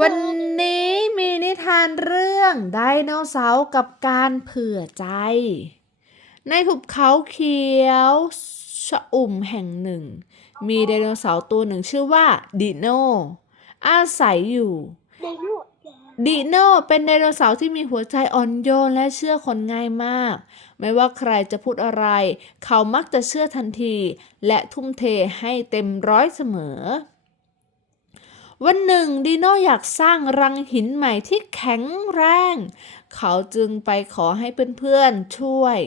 วันนี้มีนิทานเรื่องไดโนเสาร์กับการเผื่อใจ ในหุบเขาเขียวชอุ่มแห่งหนึ่ง มีไดโนเสาร์ตัวหนึ่งชื่อว่าดิโนอาศัยอยู่ ดิโนเป็นไดโนเสาร์ที่มีหัวใจอ่อนโยนและเชื่อคนง่ายมาก ไม่ว่าใครจะพูดอะไร เขามักจะเชื่อทันที และทุ่มเทให้เต็มร้อยเสมอ วันหนึ่งดิโนอยากสร้างรังหินใหม่ที่แข็งแรง เขาจึงไปขอให้เพื่อนๆช่วย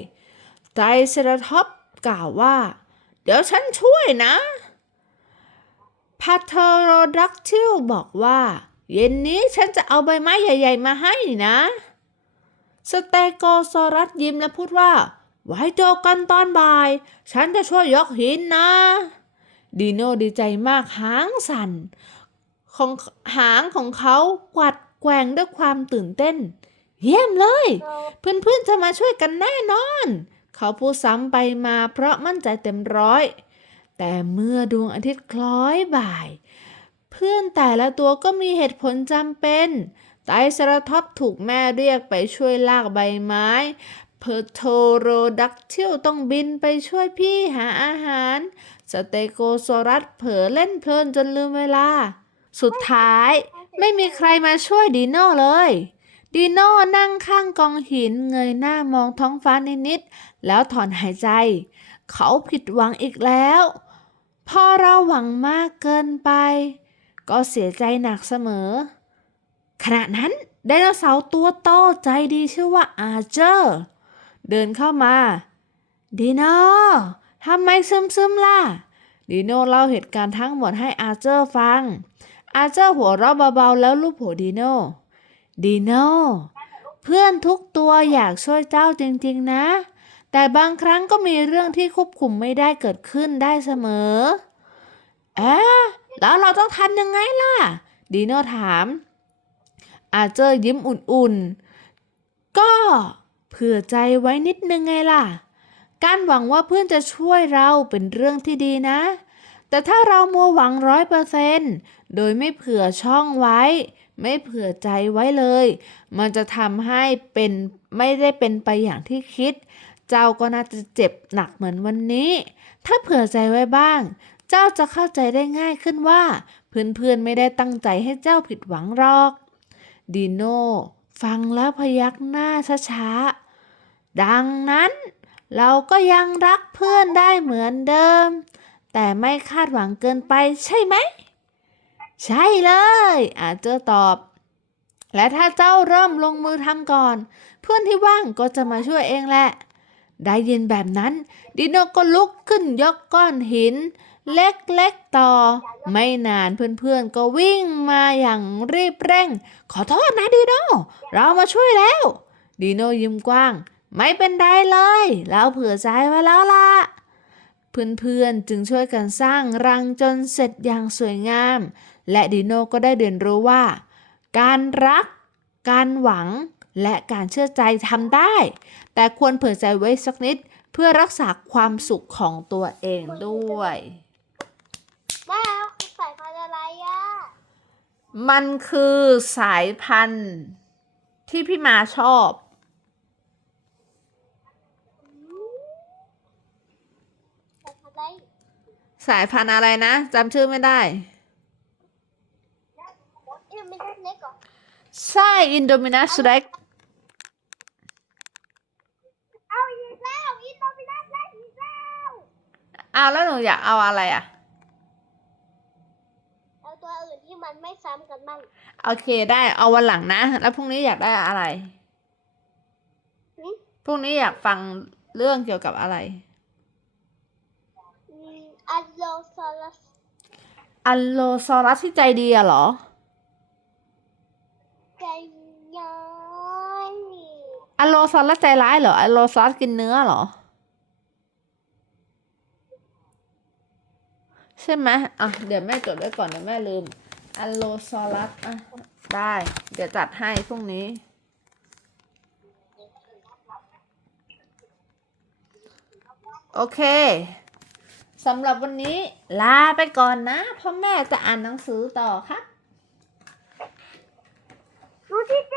ไตรเซราทอปกล่าวว่า เดี๋ยวฉันช่วยนะพาเทโรดักทิลบอกว่า เย็นนี้ฉันจะเอาใบไม้ใหญ่ ๆ มาให้นะ สเตโกซอรัสยิ้มและพูดว่า ไว้เจอกันตอนบ่าย ฉันจะช่วยยกหินนะ ดีโนดีใจมากหางสั่น ของหางของเขากวัดแกว่งด้วยความตื่นเต้น เยี่ยมเลยเราเพื่อนๆจะมาช่วยกันแน่นอน เขาพูดซ้ำไปมาเพราะมั่นใจเต็มร้อย แต่เมื่อดวงอาทิตย์คล้อยบ่าย เพื่อนแต่ละตัวก็มีเหตุผลจำเป็นไตรเซราทอปส์ถูกแม่เรียกไปช่วยลากใบไม้เพอร์โทโรดักทิลต้องบินไปช่วยพี่หาอาหาร สเตโกซอรัสเผลอเล่นเพลินจนลืมเวลา สุดท้ายไม่มีใครมาช่วยดีโน่เลย ดีโน่นั่งข้างกองหินเงยหน้ามองท้องฟ้านิดๆแล้วถอนหายใจ เขาผิดหวังอีกแล้ว พอเราหวังมากเกินไป ก็เสียใจหนักเสมอ ขณะนั้นไดโนเสาร์ตัวโตใจดีชื่อว่าอาร์เจอร์ เดินเข้ามาดีโน่ทำไมซึมๆล่ะดีโน่เล่าเหตุการณ์ทั้งหมดให้อาร์เจอร์ฟัง อาเจอร์หัวเราะเบาๆแล้วลูบหัวดีโน่ดีโน่เพื่อนทุกตัวอยากช่วยเจ้าจริงๆนะ แต่บางครั้งก็มีเรื่องที่ควบคุมไม่ได้เกิดขึ้นได้เสมอเอ๊ะแล้วเราต้องทำยังไงล่ะ ดีโน่ถาม อาเจอร์ยิ้มอุ่นๆ ก็เผื่อใจไว้นิดนึงไงล่ะ การหวังว่าเพื่อนจะช่วยเราเป็นเรื่องที่ดีนะ แต่ถ้าเรามัวหวังร้อยเปอร์เซนต์โดยไม่เผื่อช่องไว้ ไม่เผื่อใจไว้เลย มันจะทำให้เป็นไม่ได้เป็นไปอย่างที่คิด เจ้าก็น่าจะเจ็บหนักเหมือนวันนี้ ถ้าเผื่อใจไว้บ้าง เจ้าจะเข้าใจได้ง่ายขึ้นว่า เพื่อนๆไม่ได้ตั้งใจให้เจ้าผิดหวังหรอก ดีโน่ฟังแล้วพยักหน้าช้าๆดังนั้นเราก็ยังรักเพื่อนได้เหมือนเดิม แต่ไม่คาดหวังเกินไปใช่ไหม ใช่เลย อาเจอตอบ และถ้าเจ้าเริ่มลงมือทำก่อน เพื่อนที่ว่างก็จะมาช่วยเองแหละ ได้ยินแบบนั้น ดิโนก็ลุกขึ้นยกก้อนหิน เล็กๆต่อ ไม่นานเพื่อนๆก็วิ่งมาอย่างรีบเร่ง ขอโทษนะดีโนเรามาช่วยแล้วดีโนยิ้มกว้าง ไม่เป็นไรเลย เราเผื่อใจไว้แล้วล่ะ เพื่อนๆจึงช่วยกันสร้างรังจนเสร็จอย่างสวยงาม และดีโนก็ได้เรียนรู้ว่า การรัก การหวัง และการเชื่อใจทำได้ แต่ควรเผื่อใจไว้สักนิดเพื่อรักษาความสุขของตัวเองด้วยแม่คือสายพันธุ์อะไรอะมันคือสายพันธุ์ที่พี่มาชอบ สายพันธุ์อะไร สายพันธุ์อะไรนะจำชื่อไม่ได้นี่มันไม่ใช่เล็กเหรอใช่อินโดมินัสเร็กเอาอีกแล้วอินโดมินัสได้อีกแล้วอ้าวแล้วหนูอยากเอาอะไรอะเอาตัวอื่นที่มันไม่ซ้ำกันบ้างโอเคได้เอาวันหลังนะ แล้วพรุ่งนี้อยากได้อะไรหึพรุ่งนี้อยากฟังเรื่องเกี่ยวกับอะไร อืมอัลโลซอลัสอัลโลซอรัสที่ใจดีอะเหรอ ใจย้อยอัลโลซอรัสใจร้ายเหรอ อัลโลซอรัสกินเนื้อเหรอ ใช่ไหมอะ เดี๋ยวแม่จดไว้ก่อนเดี๋ยวแม่ลืม อัลโลซอรัสอะ ได้ เดี๋ยวจัดให้พรุ่งนี้โอเค สำหรับวันนี้ลาไปก่อนนะพ่อแม่จะอ่านหนังสือต่อครับรู้ที่เ